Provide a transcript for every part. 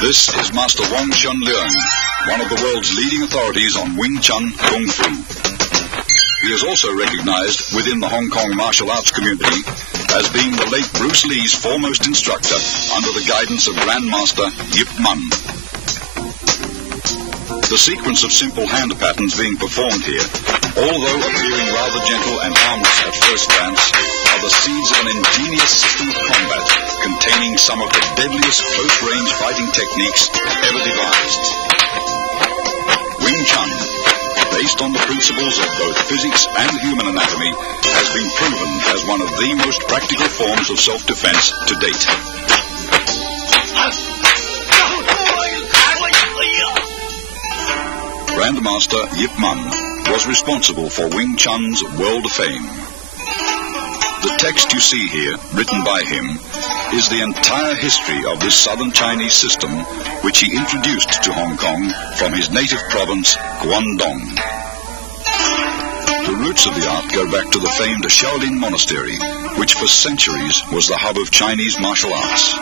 This is Master Wong Leung, one of the world's leading authorities on Wing Chun Kung Fu. He is also recognized within the Hong Kong martial arts community as being the late Bruce Lee's foremost instructor under the guidance of Grandmaster Yip Man. The sequence of simple hand patterns being performed here, although appearing rather gentle and harmless at first glance, are the seeds of an ingenious system of combat containing some of the deadliest close-range fighting techniques ever devised. Wing Chun, based on the principles of both physics and human anatomy, has been proven as one of the most practical forms of self-defense to date. Grandmaster Yip Man was responsible for Wing Chun's world fame. The text you see here, written by him, is the entire history of this southern Chinese system, which he introduced to Hong Kong from his native province, Guangdong. The roots of the art go back to the famed Shaolin Monastery, which for centuries was the hub of Chinese martial arts.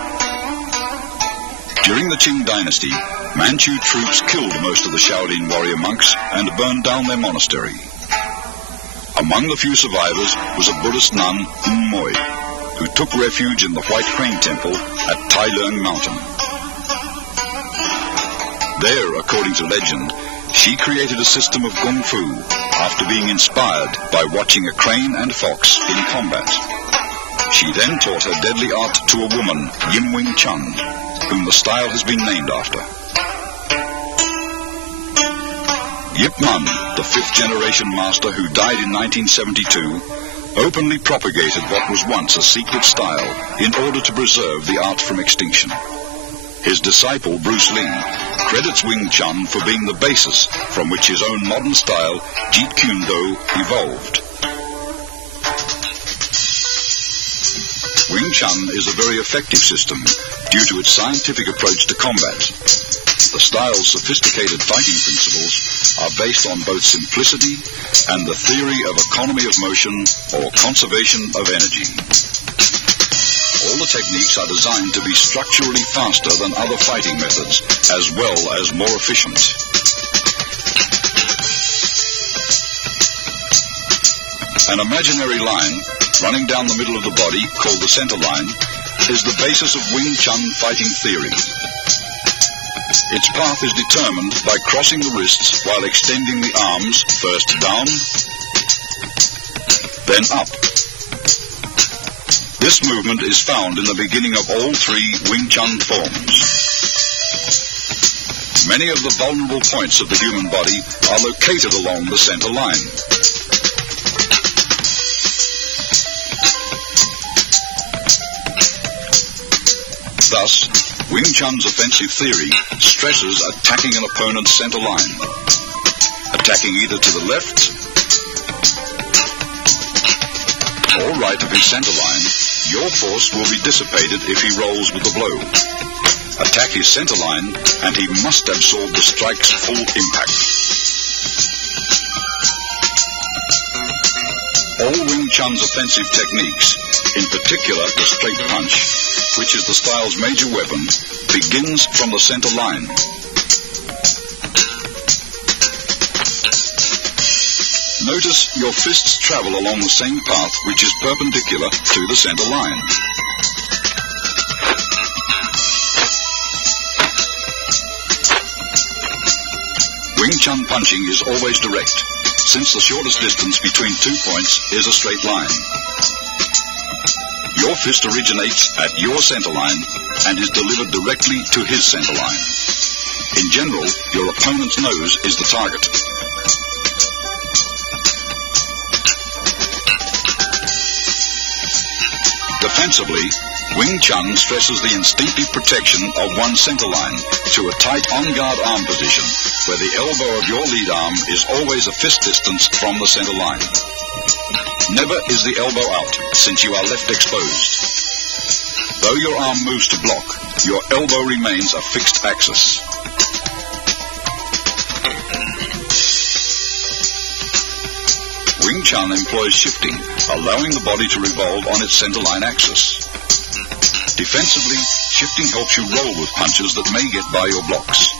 During the Qing dynasty, Manchu troops killed most of the Shaolin warrior monks and burned down their monastery. Among the few survivors was a Buddhist nun, Moi, who took refuge in the White Crane Temple at Tai Leung Mountain. There, according to legend, she created a system of Kung Fu after being inspired by watching a crane and fox in combat. She then taught her deadly art to a woman, Yim Wing Chun, whom the style has been named after. Yip Man, the fifth-generation master who died in 1972, openly propagated what was once a secret style in order to preserve the art from extinction. His disciple, Bruce Lee, credits Wing Chun for being the basis from which his own modern style, Jeet Kune Do, evolved. Wing Chun is a very effective system due to its scientific approach to combat. The style's sophisticated fighting principles are based on both simplicity and the theory of economy of motion or conservation of energy. All the techniques are designed to be structurally faster than other fighting methods, as well as more efficient. An imaginary line running down the middle of the body, called the center line, is the basis of Wing Chun fighting theory. Its path is determined by crossing the wrists while extending the arms first down, then up. This movement is found in the beginning of all three Wing Chun forms. Many of the vulnerable points of the human body are located along the center line. Thus, Wing Chun's offensive theory stresses attacking an opponent's center line, attacking either to the left or right of his center line. Your force will be dissipated if he rolls with the blow. Attack his center line, and he must absorb the strike's full impact. All Wing Chun's offensive techniques, in particular the straight punch, which is the style's major weapon, begins from the center line. Notice your fists travel along the same path which is perpendicular to the center line. Wing Chun punching is always direct, since the shortest distance between 2 points is a straight line. Your fist originates at your center line and is delivered directly to his center line. In general, your opponent's nose is the target. Defensively, Wing Chun stresses the instinctive protection of one's center line to a tight on-guard arm position, where the elbow of your lead arm is always a fist distance from the center line. Never is the elbow out, since you are left exposed. Though your arm moves to block, your elbow remains a fixed axis. Wing Chun employs shifting, allowing the body to revolve on its center line axis. Defensively, shifting helps you roll with punches that may get by your blocks.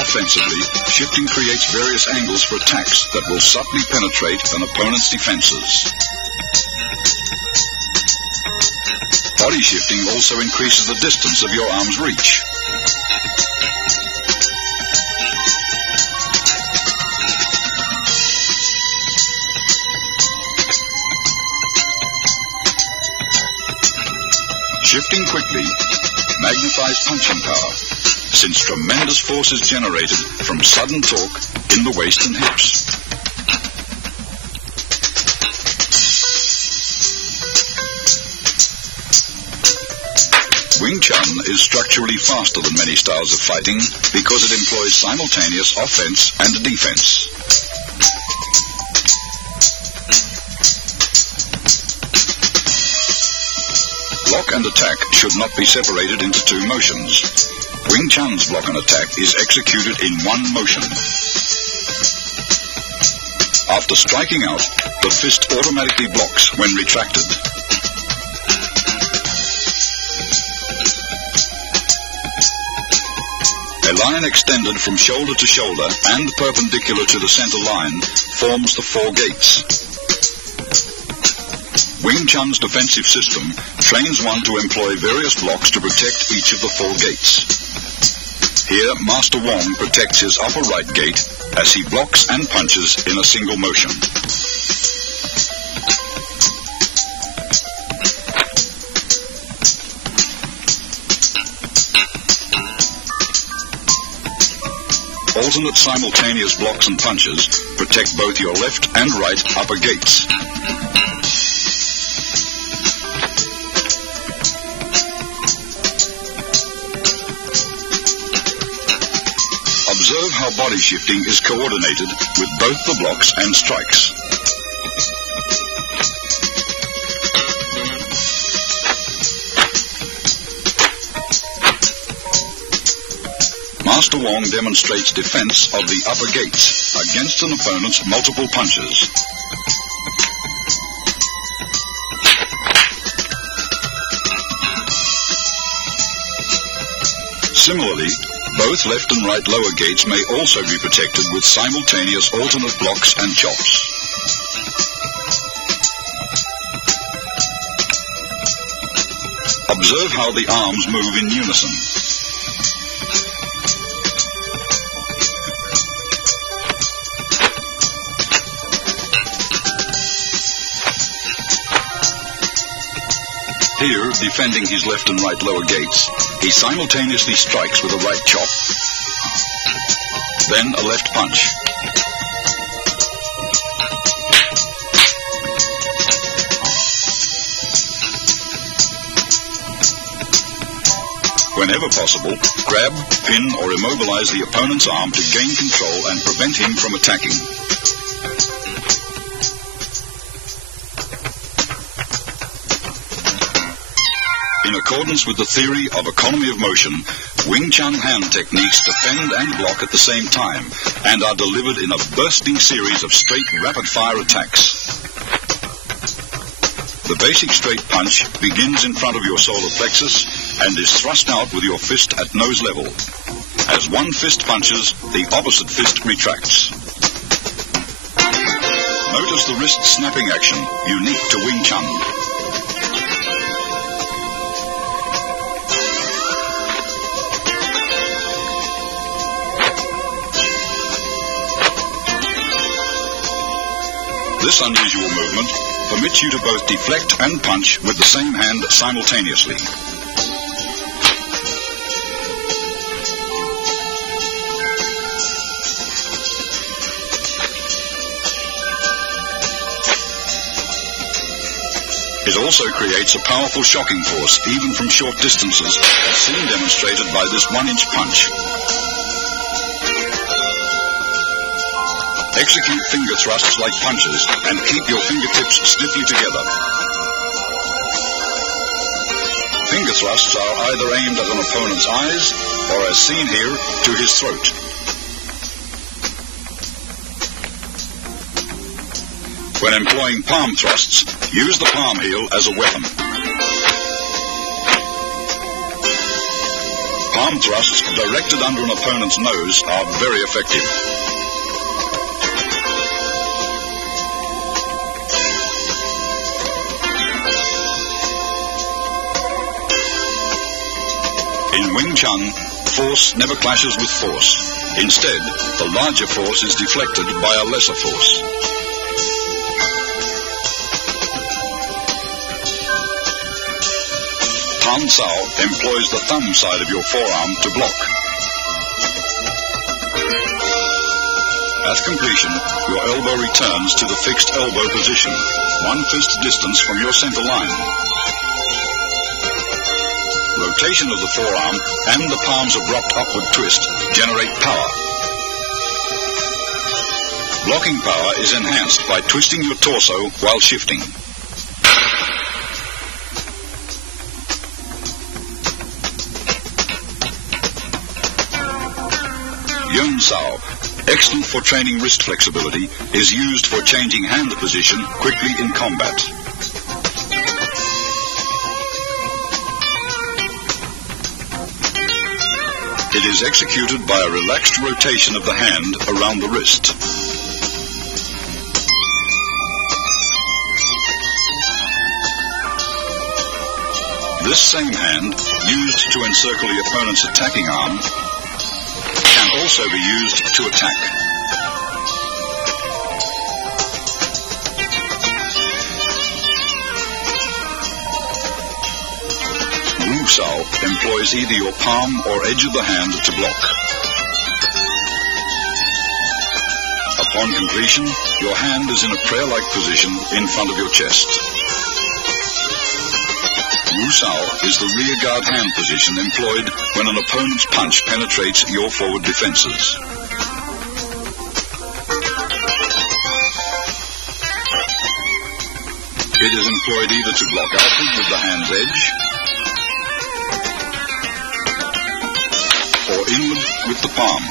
Offensively, shifting creates various angles for attacks that will subtly penetrate an opponent's defenses. Body shifting also increases the distance of your arm's reach. Shifting quickly magnifies punching power, since tremendous force is generated from sudden torque in the waist and hips. Wing Chun is structurally faster than many styles of fighting because it employs simultaneous offense and defense. Block and attack should not be separated into two motions. Wing Chun's block and attack is executed in one motion. After striking out, the fist automatically blocks when retracted. A line extended from shoulder to shoulder and perpendicular to the center line forms the four gates. Wing Chun's defensive system trains one to employ various blocks to protect each of the four gates. Here, Master Wong protects his upper right gate as he blocks and punches in a single motion. Alternate simultaneous blocks and punches protect both your left and right upper gates. Observe how body shifting is coordinated with both the blocks and strikes. Master Wong demonstrates defense of the upper gates against an opponent's multiple punches. Similarly, both left and right lower gates may also be protected with simultaneous alternate blocks and chops. Observe how the arms move in unison. Here, defending his left and right lower gates, he simultaneously strikes with a right chop, then a left punch. Whenever possible, grab, pin, or immobilize the opponent's arm to gain control and prevent him from attacking. In accordance with the theory of economy of motion, Wing Chun hand techniques defend and block at the same time and are delivered in a bursting series of straight rapid-fire attacks. The basic straight punch begins in front of your solar plexus and is thrust out with your fist at nose level. As one fist punches, the opposite fist retracts. Notice the wrist snapping action, unique to Wing Chun. This unusual movement permits you to both deflect and punch with the same hand simultaneously. It also creates a powerful shocking force, even from short distances, as seen demonstrated by this 1-inch punch. Execute finger thrusts like punches and keep your fingertips stiffly together. Finger thrusts are either aimed at an opponent's eyes or, as seen here, to his throat. When employing palm thrusts, use the palm heel as a weapon. Palm thrusts directed under an opponent's nose are very effective. In Wing Chun, force never clashes with force. Instead, the larger force is deflected by a lesser force. Tan Sao employs the thumb side of your forearm to block. At completion, your elbow returns to the fixed elbow position, 1 fist distance from your center line. Rotation of the forearm and the palm's abrupt upward twist generate power. Blocking power is enhanced by twisting your torso while shifting. Yun Sao, excellent for training wrist flexibility, is used for changing hand position quickly in combat. It is executed by a relaxed rotation of the hand around the wrist. This same hand, used to encircle the opponent's attacking arm, can also be used to attack. Wu Sao employs either your palm or edge of the hand to block. Upon completion, your hand is in a prayer-like position in front of your chest. Wu Sao is the rear guard hand position employed when an opponent's punch penetrates your forward defenses. It is employed either to block outward with the hand's edge or inward with the palm.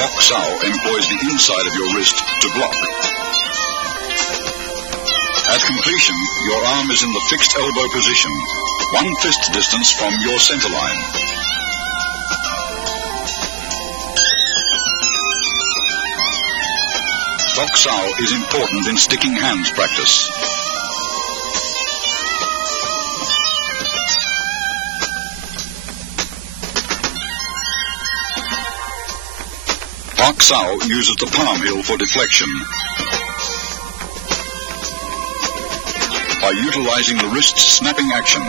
Bok Sao employs the inside of your wrist to block. At completion, your arm is in the fixed elbow position, 1 fist distance from your center line. Bok Sao is important in sticking hands practice. Bok Sao uses the palm heel for deflection. By utilizing the wrist's snapping action,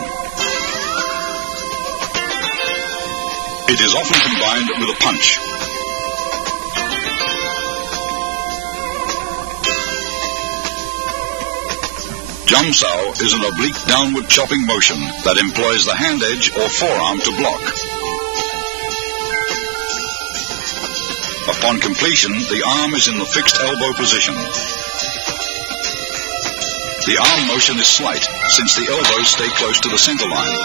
it is often combined with a punch. Jum Sao is an oblique downward chopping motion that employs the hand edge or forearm to block. Upon completion, the arm is in the fixed elbow position. The arm motion is slight, since the elbows stay close to the center line.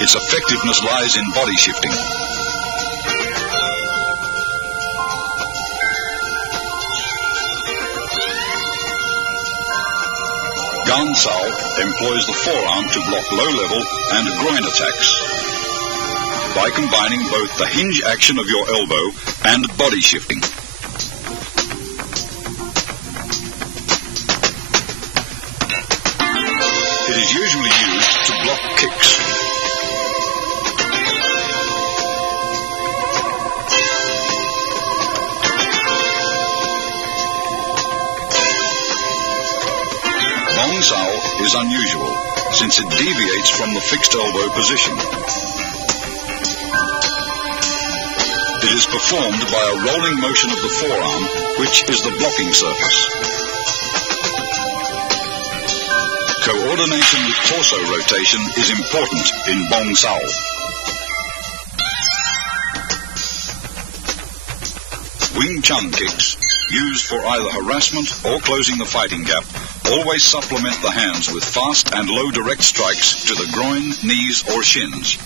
Its effectiveness lies in body shifting. Gan Sao employs the forearm to block low-level and groin attacks by combining both the hinge action of your elbow and body shifting. It is usually used to block kicks. Wong Sao is unusual, since it deviates from the fixed elbow position. It is performed by a rolling motion of the forearm, which is the blocking surface. Coordination with torso rotation is important in Bong Sao. Wing Chun kicks, used for either harassment or closing the fighting gap, always supplement the hands with fast and low direct strikes to the groin, knees or shins.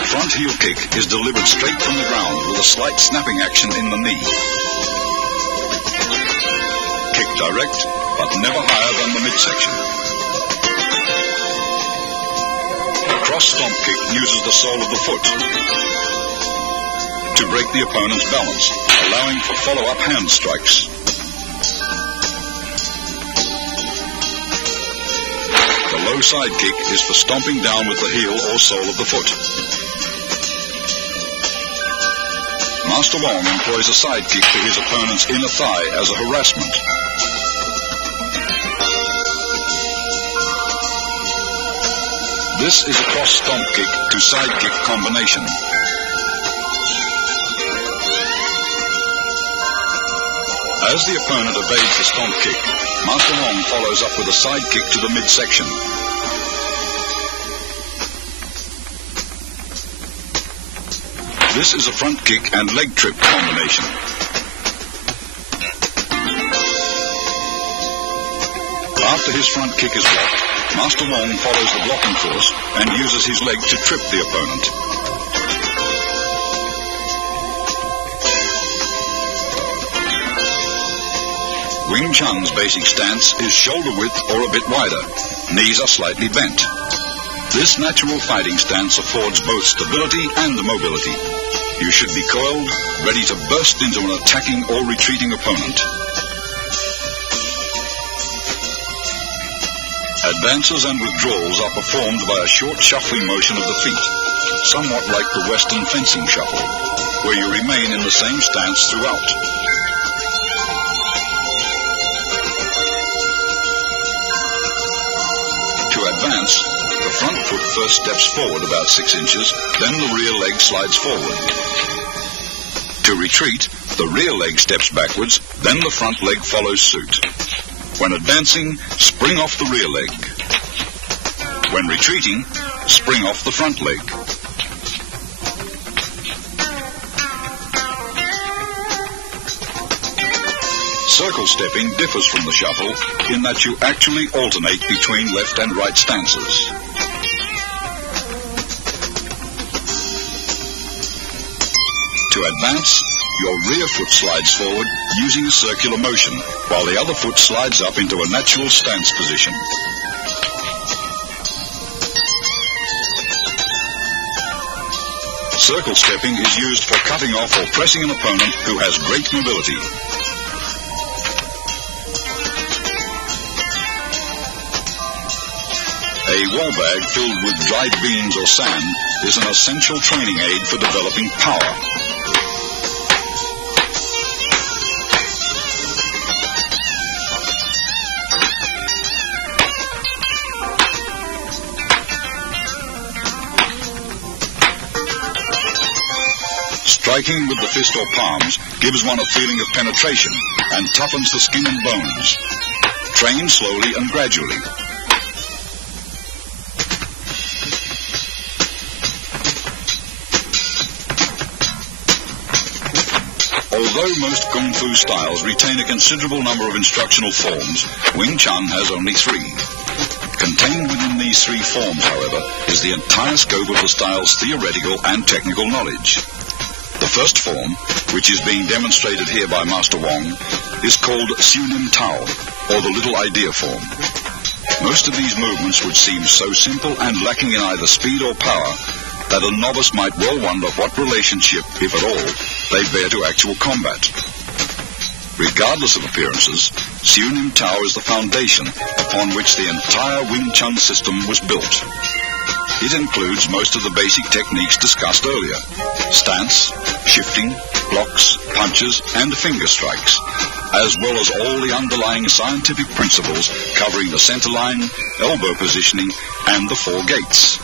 The front heel kick is delivered straight from the ground with a slight snapping action in the knee. Kick direct, but never higher than the midsection. The cross stomp kick uses the sole of the foot to break the opponent's balance, allowing for follow-up hand strikes. The low side kick is for stomping down with the heel or sole of the foot. Master Wong employs a side kick to his opponent's inner thigh as a harassment. This is a cross stomp kick to side kick combination. As the opponent evades the stomp kick, Master Wong follows up with a side kick to the midsection. This is a front kick and leg trip combination. After his front kick is blocked, Master Wong follows the blocking force and uses his leg to trip the opponent. Wing Chun's basic stance is shoulder width or a bit wider. Knees are slightly bent. This natural fighting stance affords both stability and mobility. You should be coiled, ready to burst into an attacking or retreating opponent. Advances and withdrawals are performed by a short shuffling motion of the feet, somewhat like the Western fencing shuffle, where you remain in the same stance throughout. To advance, the front foot first steps forward about 6 inches, then the rear leg slides forward. To retreat, the rear leg steps backwards, then the front leg follows suit. When advancing, spring off the rear leg. When retreating, spring off the front leg. Circle stepping differs from the shuffle in that you actually alternate between left and right stances. To advance, your rear foot slides forward using a circular motion, while the other foot slides up into a natural stance position. Circle stepping is used for cutting off or pressing an opponent who has great mobility. A wall bag filled with dried beans or sand is an essential training aid for developing power. Striking with the fist or palms gives one a feeling of penetration and toughens the skin and bones. Train slowly and gradually. Although most Kung Fu styles retain a considerable number of instructional forms, Wing Chun has only 3. Contained within these 3 forms, however, is the entire scope of the style's theoretical and technical knowledge. The first form, which is being demonstrated here by Master Wong, is called Shun Tao, or the Little Idea form. Most of these movements would seem so simple and lacking in either speed or power that a novice might well wonder what relationship, if at all, they bear to actual combat. Regardless of appearances, Shun Tao is the foundation upon which the entire Wing Chun system was built. It includes most of the basic techniques discussed earlier: stance, shifting, blocks, punches, and finger strikes, as well as all the underlying scientific principles covering the center line, elbow positioning, and the 4 gates.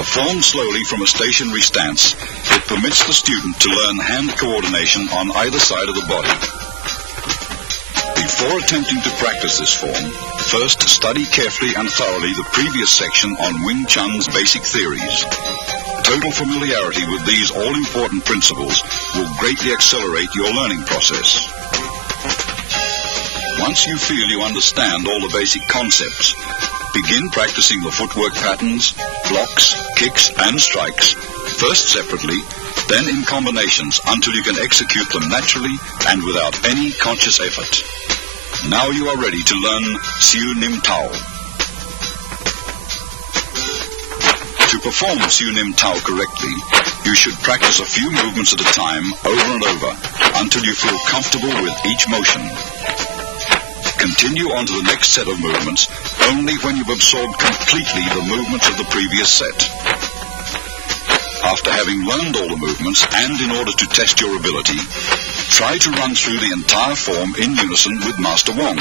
Performed slowly from a stationary stance, it permits the student to learn hand coordination on either side of the body. Before attempting to practice this form, first study carefully and thoroughly the previous section on Wing Chun's basic theories. Total familiarity with these all-important principles will greatly accelerate your learning process. Once you feel you understand all the basic concepts, begin practicing the footwork patterns, blocks, kicks, and strikes, first separately, then in combinations until you can execute them naturally and without any conscious effort. Now you are ready to learn Siu Nim Tao. To perform Siu Nim Tao correctly, you should practice a few movements at a time over and over until you feel comfortable with each motion. Continue on to the next set of movements only when you've absorbed completely the movements of the previous set. After having learned all the movements and in order to test your ability, try to run through the entire form in unison with Master Wong.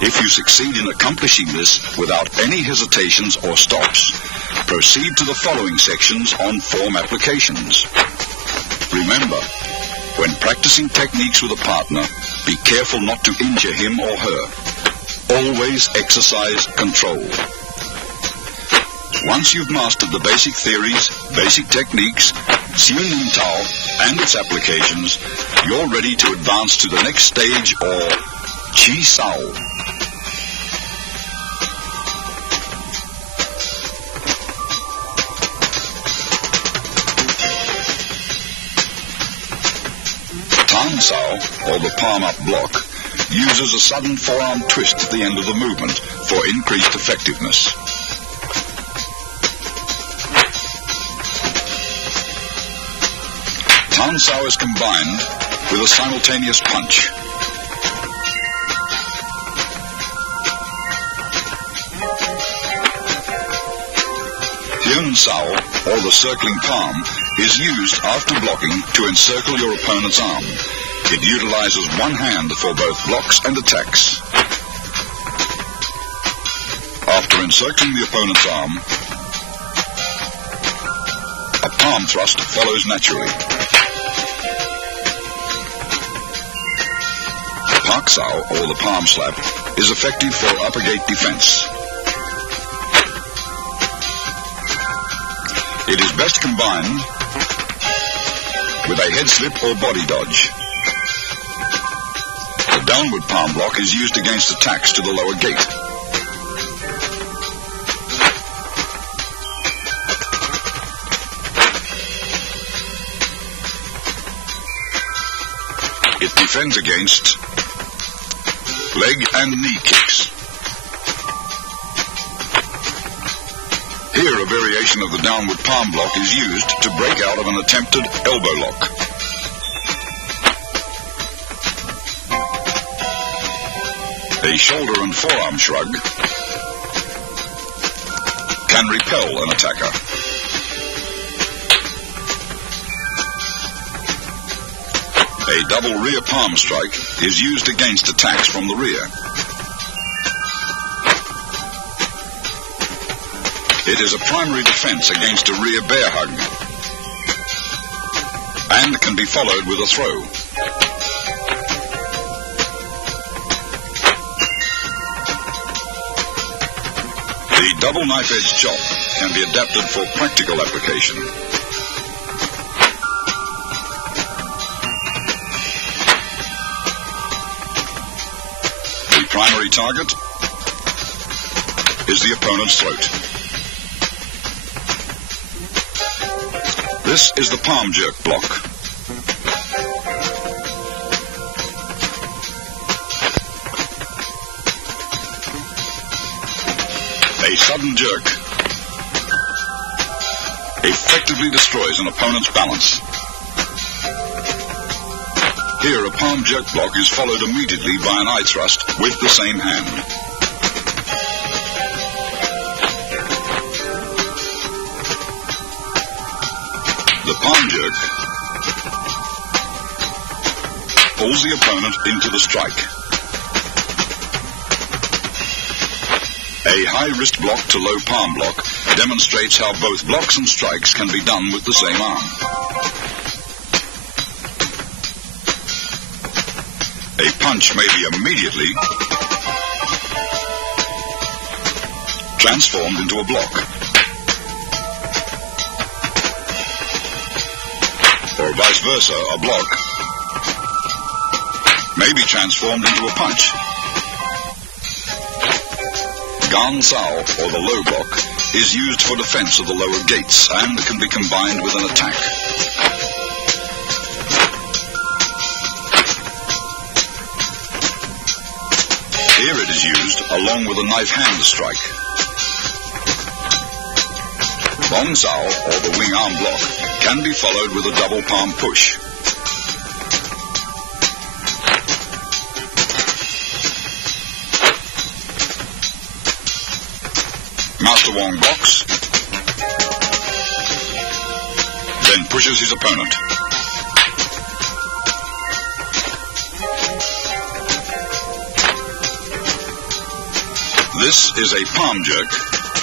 If you succeed in accomplishing this without any hesitations or stops, proceed to the following sections on form applications. Remember, when practicing techniques with a partner, be careful not to injure him or her. Always exercise control. Once you've mastered the basic theories, basic techniques, Siu Nim Tao, and its applications, you're ready to advance to the next stage, or Chi Sao. Tan Sao, or the palm-up block, uses a sudden forearm twist at the end of the movement for increased effectiveness. Tan Sao is combined with a simultaneous punch. Hyun Sao, or the circling palm, is used after blocking to encircle your opponent's arm. It utilizes one hand for both blocks and attacks. After encircling the opponent's arm, a palm thrust follows naturally. Pak Sao, or the palm slap, is effective for upper gate defense. It is best combined with a head slip or body dodge. The downward palm block is used against attacks to the lower gate. It defends against leg and knee kicks. Here, a variation of the downward palm block is used to break out of an attempted elbow lock. A shoulder and forearm shrug can repel an attacker. A double rear palm strike is used against attacks from the rear. It is a primary defense against a rear bear hug and can be followed with a throw. The double knife-edge chop can be adapted for practical application. The primary target is the opponent's throat. This is the palm jerk block. A sudden jerk effectively destroys an opponent's balance. Here, a palm jerk block is followed immediately by an eye thrust with the same hand. The palm jerk pulls the opponent into the strike. A high wrist block to low palm block demonstrates how both blocks and strikes can be done with the same arm. A punch may be immediately transformed into a block, or vice versa, a block may be transformed into a punch. Gan Sao, or the low block, is used for defense of the lower gates and can be combined with an attack. Here it is used along with a knife hand strike. Wong Sao, or the wing arm block, can be followed with a double palm push. Master Wong blocks, then pushes his opponent. This is a palm jerk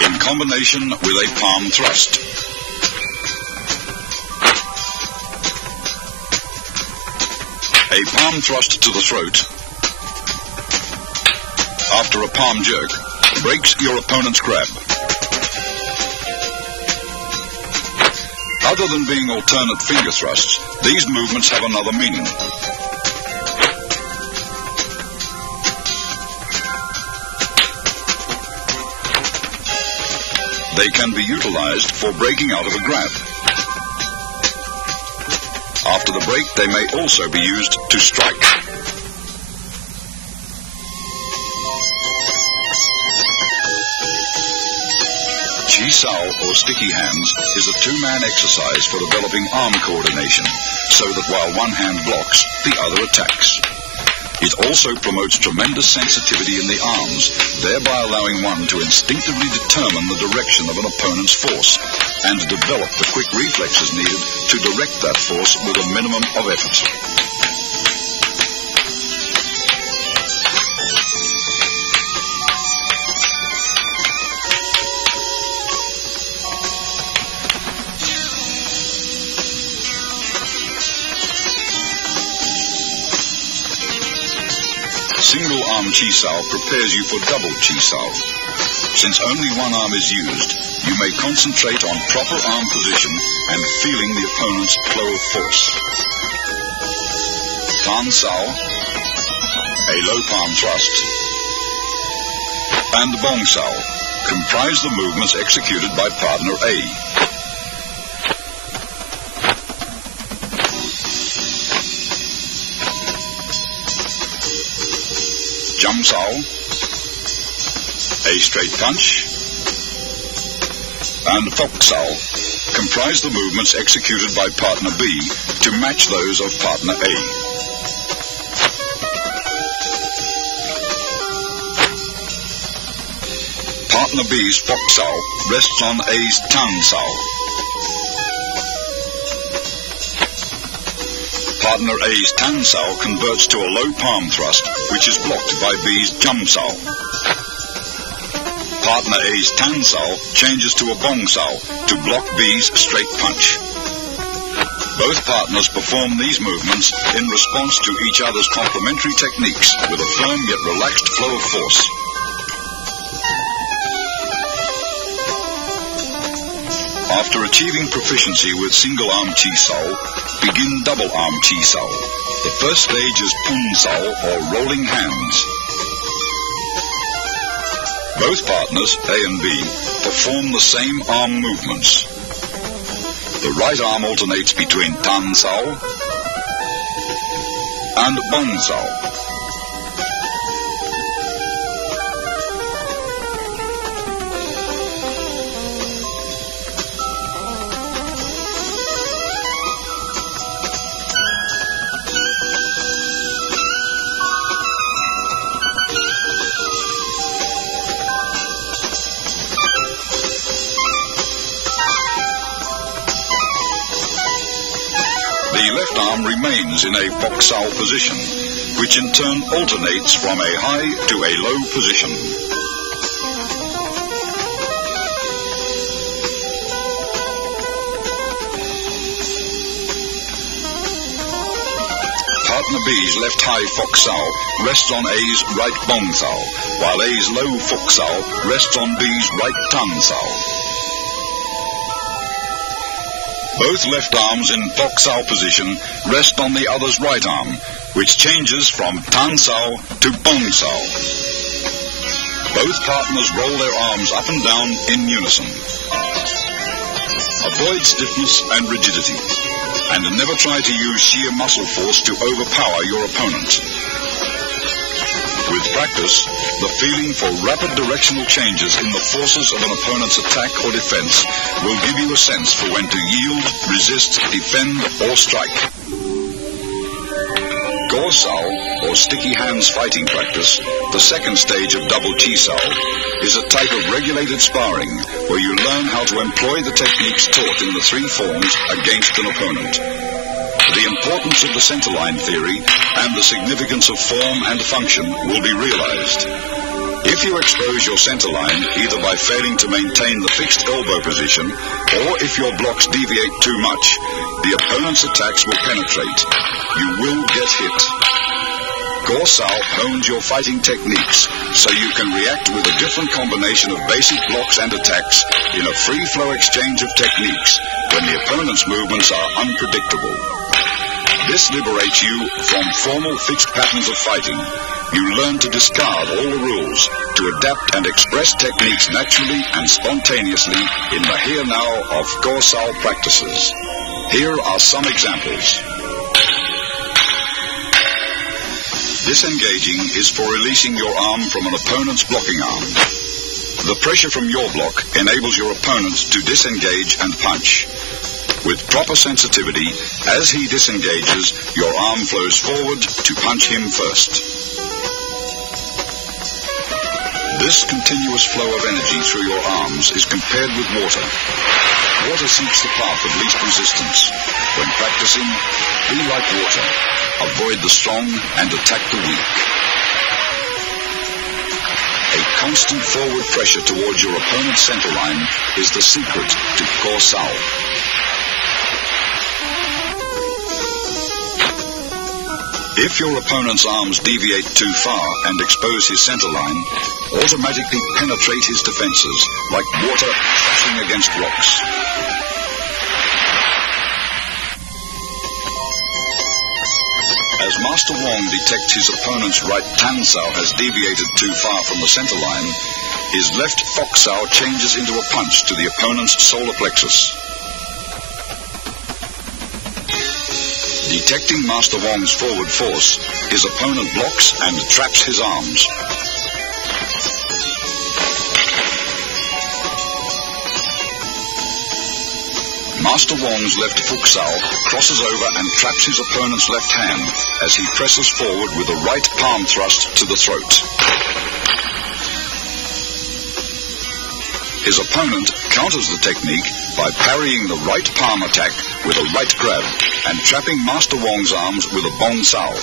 in combination with a palm thrust. A palm thrust to the throat after a palm jerk breaks your opponent's grab. Other than being alternate finger thrusts, these movements have another meaning. They can be utilized for breaking out of a grab. After the break, they may also be used to strike. Chi Sao, or sticky hands, is a two-man exercise for developing arm coordination, so that while one hand blocks, the other attacks. It also promotes tremendous sensitivity in the arms, thereby allowing one to instinctively determine the direction of an opponent's force and develop the quick reflexes needed to direct that force with a minimum of effort. Single arm Chi Sao prepares you for double Chi Sao. Since only one arm is used, you may concentrate on proper arm position and feeling the opponent's flow of force. Tan Sao, a low palm thrust, and Bong Sao comprise the movements executed by partner A. Jum Sao, a straight punch, and Fok Sao comprise the movements executed by partner B to match those of partner A. Partner B's Fok Sao rests on A's Tan Sao. Partner A's Tan Sao converts to a low palm thrust, which is blocked by B's Jum Sao. Partner A's Tan Sao changes to a Bong Sao to block B's straight punch. Both partners perform these movements in response to each other's complementary techniques with a firm yet relaxed flow of force. After achieving proficiency with single arm Chi Sao, begin double arm Chi Sao. The first stage is Pun Sao, or rolling hands. Both partners, A and B, perform the same arm movements. The right arm alternates between Tan Sao and Bong Sao. The left arm remains in a Fok Sao position, which in turn alternates from a high to a low position. partner B's left high fok sao rests on A's right bong sao, while A's low fok sao rests on B's right tan sao. Both left arms in fok sao position rest on the other's right arm, which changes from tan sao to bong sao. Both partners roll their arms up and down in unison. Avoid stiffness and rigidity, and never try to use sheer muscle force to overpower your opponent. With practice, the feeling for rapid directional changes in the forces of an opponent's attack or defense will give you a sense for when to yield, resist, defend, or strike. Go sao, or sticky hands fighting practice, the second stage of double chi sao, is a type of regulated sparring where you learn how to employ the techniques taught in the three forms against an opponent. The importance of the centerline theory and the significance of form and function will be realized. If you expose your centerline either by failing to maintain the fixed elbow position or if your blocks deviate too much, the opponent's attacks will penetrate. You will get hit. Go sao hones your fighting techniques so you can react with a different combination of basic blocks and attacks in a free-flow exchange of techniques when the opponent's movements are unpredictable. This liberates you from formal fixed patterns of fighting. You learn to discard all the rules, to adapt and express techniques naturally and spontaneously in the here-now of Go sao practices. Here are some examples. Disengaging is for releasing your arm from an opponent's blocking arm. The pressure from your block enables your opponent to disengage and punch. With proper sensitivity, as he disengages, your arm flows forward to punch him first. This continuous flow of energy through your arms is compared with water. Water seeks the path of least resistance. When practicing, be like water. Avoid the strong and attack the weak. A constant forward pressure towards your opponent's centerline is the secret to Go sao. If your opponent's arms deviate too far and expose his centerline, automatically penetrate his defenses like water crashing against rocks. As Master Wong detects his opponent's right tan sao has deviated too far from the centerline, his left fok sao changes into a punch to the opponent's solar plexus. Detecting Master Wong's forward force, his opponent blocks and traps his arms. Master Wong's left fok sao crosses over and traps his opponent's left hand as he presses forward with a right palm thrust to the throat. His opponent counters the technique by parrying the right palm attack with a right grab and trapping Master Wong's arms with a bong sao.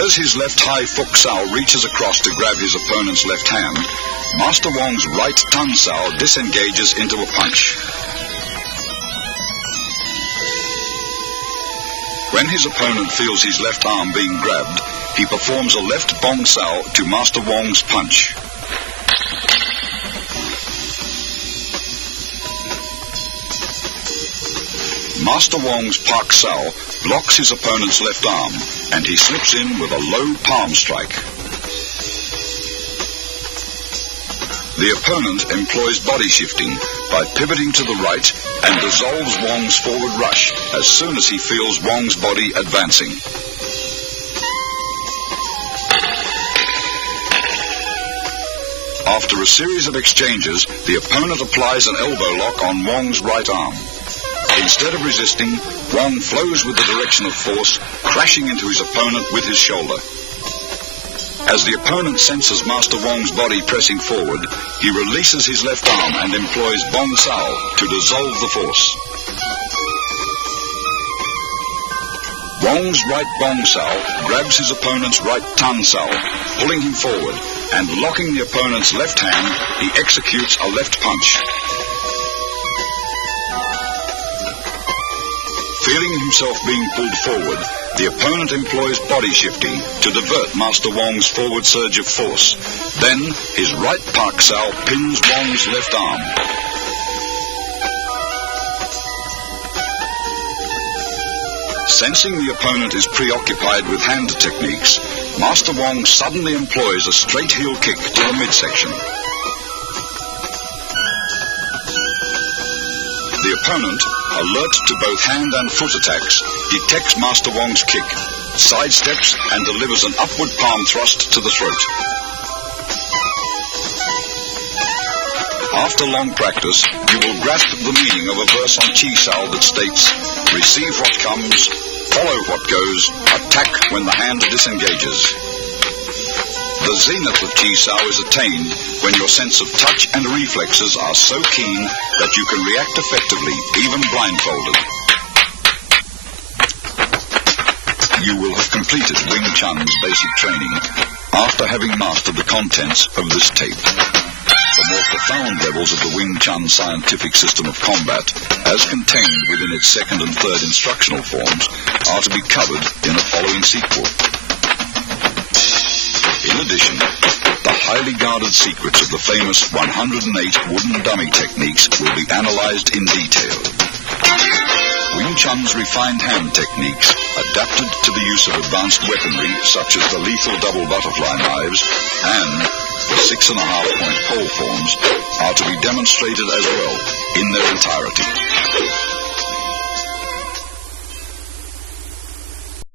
As his left high fok sao reaches across to grab his opponent's left hand, Master Wong's right tan sao disengages into a punch. When his opponent feels his left arm being grabbed, he performs a left bong sao to Master Wong's punch. Master Wong's pak sao blocks his opponent's left arm, and he slips in with a low palm strike. The opponent employs body shifting by pivoting to the right and dissolves Wong's forward rush as soon as he feels Wong's body advancing. After a series of exchanges, the opponent applies an elbow lock on Wong's right arm. Instead of resisting, Wong flows with the direction of force, crashing into his opponent with his shoulder. As the opponent senses Master Wong's body pressing forward, he releases his left arm and employs bong sao to dissolve the force. Wong's right bong sao grabs his opponent's right tan sao, pulling him forward, and locking the opponent's left hand, he executes a left punch. Feeling himself being pulled forward, The opponent employs body shifting to divert Master Wong's forward surge of force. Then, his right Pak Sao pins Wong's left arm. Sensing the opponent is preoccupied with hand techniques, Master Wong suddenly employs a straight heel kick to the midsection. The opponent, alert to both hand and foot attacks, detects Master Wong's kick, sidesteps and delivers an upward palm thrust to the throat. After long practice, you will grasp the meaning of a verse on Chi Sao that states, "Receive what comes, follow what goes, attack when the hand disengages." The zenith of Chi Sao is attained when your sense of touch and reflexes are so keen that you can react effectively, even blindfolded. You will have completed Wing Chun's basic training after having mastered the contents of this tape. The more profound levels of the Wing Chun scientific system of combat, as contained within its second and third instructional forms, are to be covered in the following sequel. In addition, the highly guarded secrets of the famous 108 wooden dummy techniques will be analyzed in detail. Wing Chun's refined hand techniques, adapted to the use of advanced weaponry such as the lethal double butterfly knives and the 6.5-point pole forms, are to be demonstrated as well in their entirety.